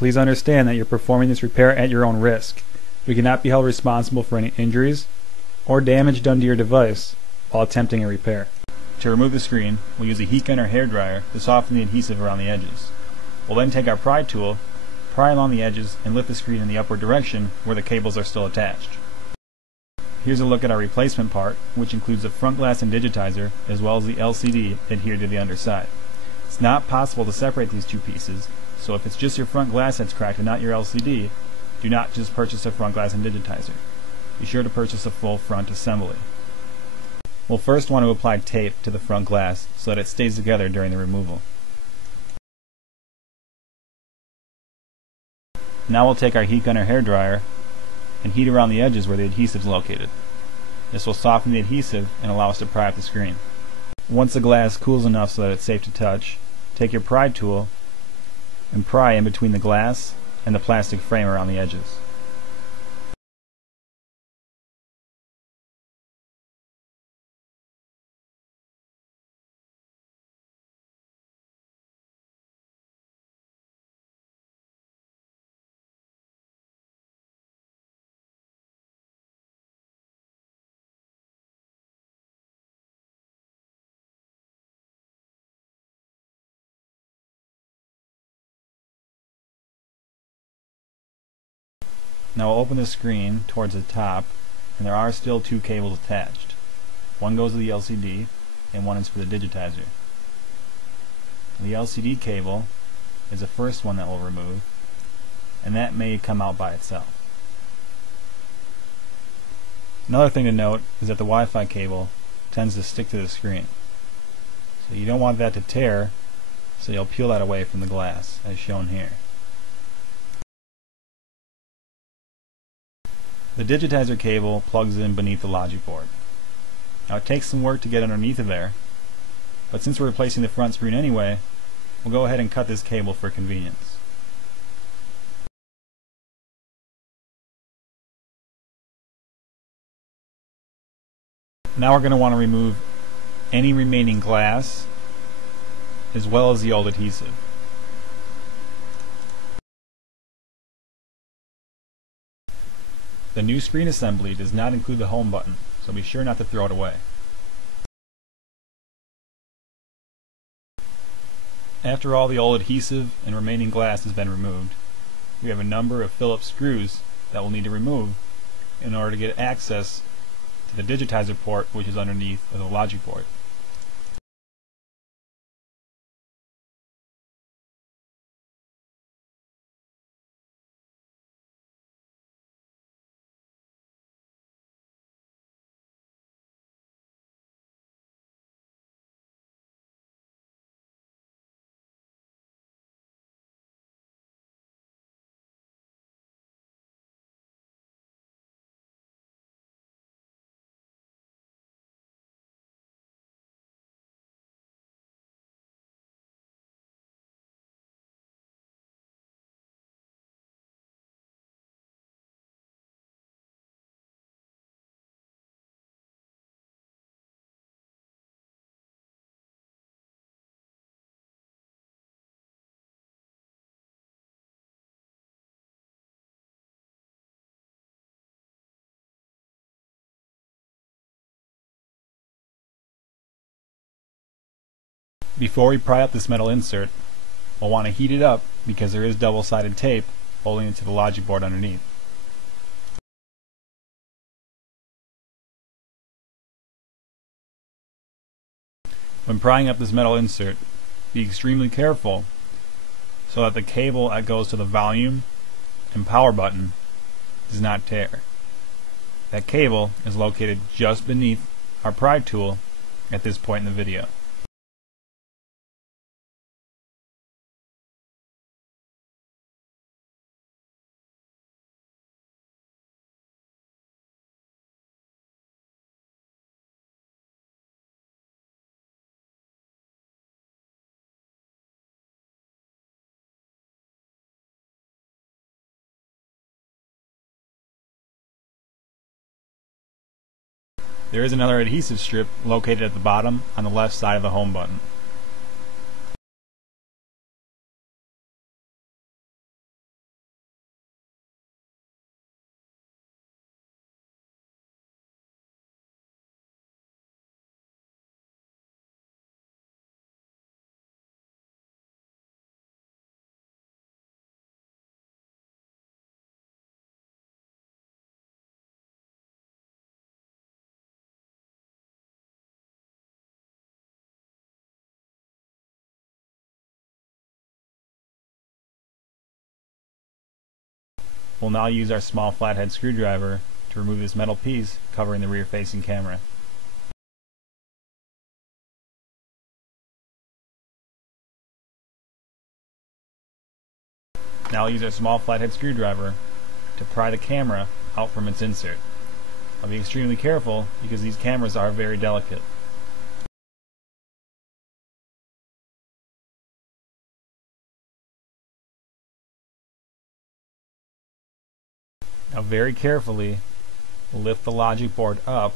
Please understand that you're performing this repair at your own risk. We cannot be held responsible for any injuries or damage done to your device while attempting a repair. To remove the screen, we'll use a heat gun or hairdryer to soften the adhesive around the edges. We'll then take our pry tool, pry along the edges, and lift the screen in the upward direction where the cables are still attached. Here's a look at our replacement part, which includes the front glass and digitizer, as well as the LCD adhered to the underside. It's not possible to separate these two pieces, so if it's just your front glass that's cracked and not your LCD, do not just purchase the front glass and digitizer. Be sure to purchase a full front assembly. We'll first want to apply tape to the front glass so that it stays together during the removal. Now we'll take our heat gun or hairdryer and heat around the edges where the adhesive is located. This will soften the adhesive and allow us to pry up the screen. Once the glass cools enough so that it's safe to touch, take your pry tool and pry in between the glass and the plastic frame around the edges. Now we'll open the screen towards the top, and there are still two cables attached. One goes to the LCD and one is for the digitizer. The LCD cable is the first one that we'll remove, and that may come out by itself. Another thing to note is that the Wi-Fi cable tends to stick to the screen. So you don't want that to tear, so you'll peel that away from the glass, as shown here. The digitizer cable plugs in beneath the logic board. Now it takes some work to get underneath of there, but since we're replacing the front screen anyway, we'll go ahead and cut this cable for convenience. Now we're going to want to remove any remaining glass as well as the old adhesive. The new screen assembly does not include the home button, so be sure not to throw it away. After all the old adhesive and remaining glass has been removed, we have a number of Phillips screws that we'll need to remove in order to get access to the digitizer port, which is underneath of the logic board. Before we pry up this metal insert, we'll want to heat it up because there is double-sided tape holding it to the logic board underneath. When prying up this metal insert, be extremely careful so that the cable that goes to the volume and power button does not tear. That cable is located just beneath our pry tool at this point in the video. There is another adhesive strip located at the bottom on the left side of the home button. We'll now use our small flathead screwdriver to remove this metal piece covering the rear-facing camera. Now I'll use our small flathead screwdriver to pry the camera out from its insert. I'll be extremely careful because these cameras are very delicate. Now very carefully lift the logic board up,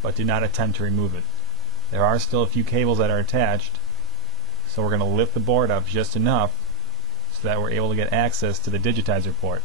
but do not attempt to remove it. There are still a few cables that are attached, so we're going to lift the board up just enough so that we're able to get access to the digitizer port.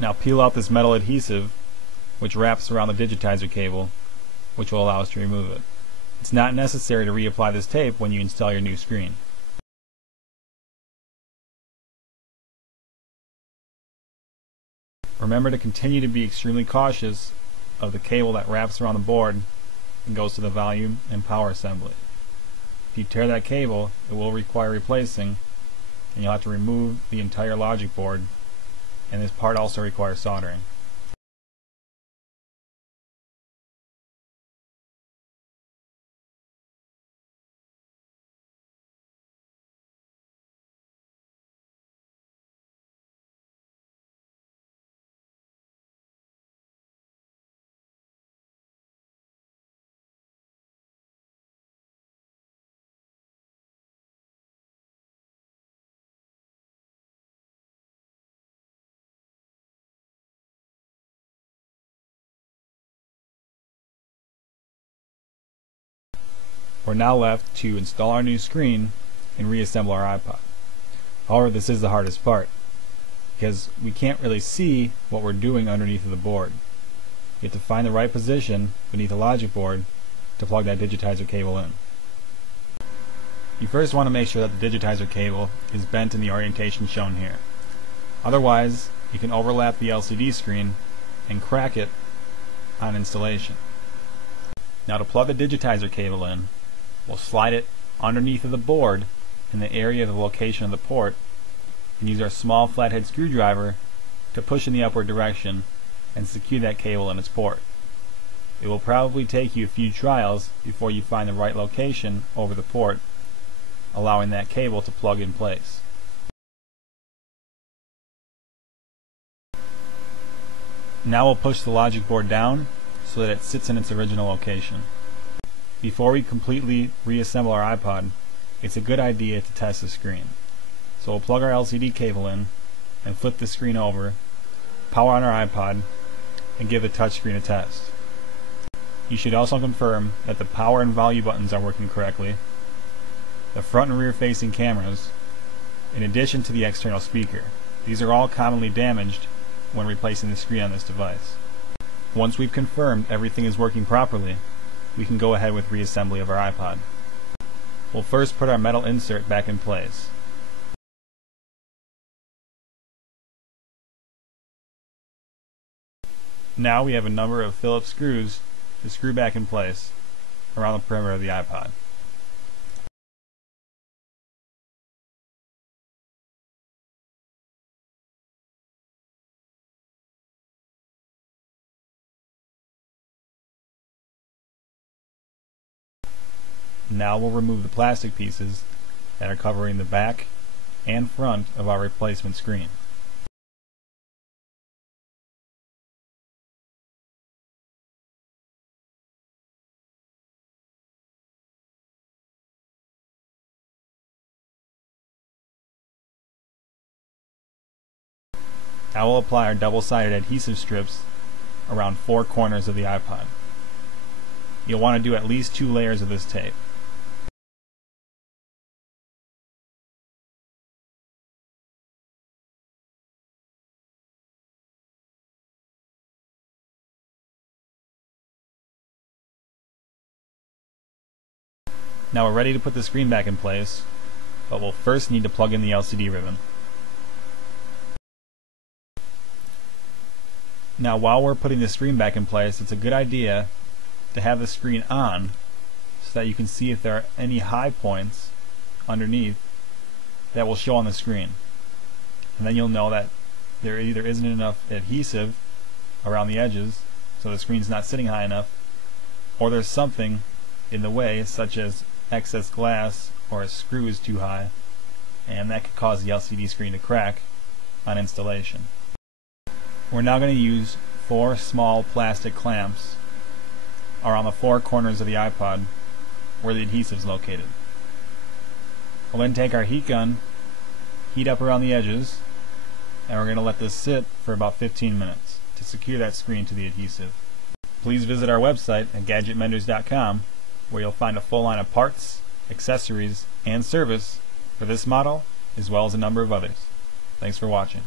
Now peel out this metal adhesive which wraps around the digitizer cable, which will allow us to remove it. It's not necessary to reapply this tape when you install your new screen. Remember to continue to be extremely cautious of the cable that wraps around the board and goes to the volume and power assembly. If you tear that cable, it will require replacing, and you'll have to remove the entire logic board, and this part also requires soldering. We're now left to install our new screen and reassemble our iPod. However, this is the hardest part because we can't really see what we're doing underneath of the board. You have to find the right position beneath the logic board to plug that digitizer cable in. You first want to make sure that the digitizer cable is bent in the orientation shown here. Otherwise, you can overlap the LCD screen and crack it on installation. Now to plug the digitizer cable in, we'll slide it underneath of the board in the area of the location of the port and use our small flathead screwdriver to push in the upward direction and secure that cable in its port. It will probably take you a few trials before you find the right location over the port, allowing that cable to plug in place. Now we'll push the logic board down so that it sits in its original location. Before we completely reassemble our iPod, it's a good idea to test the screen. So we'll plug our LCD cable in and flip the screen over, power on our iPod, and give the touchscreen a test. You should also confirm that the power and volume buttons are working correctly, the front and rear facing cameras, in addition to the external speaker. These are all commonly damaged when replacing the screen on this device. Once we've confirmed everything is working properly, we can go ahead with reassembly of our iPod. We'll first put our metal insert back in place. Now we have a number of Phillips screws to screw back in place around the perimeter of the iPod. Now we'll remove the plastic pieces that are covering the back and front of our replacement screen. Now we'll apply our double-sided adhesive strips around 4 corners of the iPod. You'll want to do at least 2 layers of this tape. Now we're ready to put the screen back in place, but we'll first need to plug in the LCD ribbon. Now while we're putting the screen back in place, it's a good idea to have the screen on so that you can see if there are any high points underneath that will show on the screen. And then you'll know that there either isn't enough adhesive around the edges, so the screen's not sitting high enough, or there's something in the way, such as excess glass or a screw is too high, and that could cause the LCD screen to crack on installation. We're now going to use 4 small plastic clamps around the 4 corners of the iPod where the adhesive is located. We'll then take our heat gun, heat up around the edges, and we're going to let this sit for about 15 minutes to secure that screen to the adhesive. Please visit our website at gadgetmenders.com, where you'll find a full line of parts, accessories, and service for this model, as well as a number of others. Thanks for watching.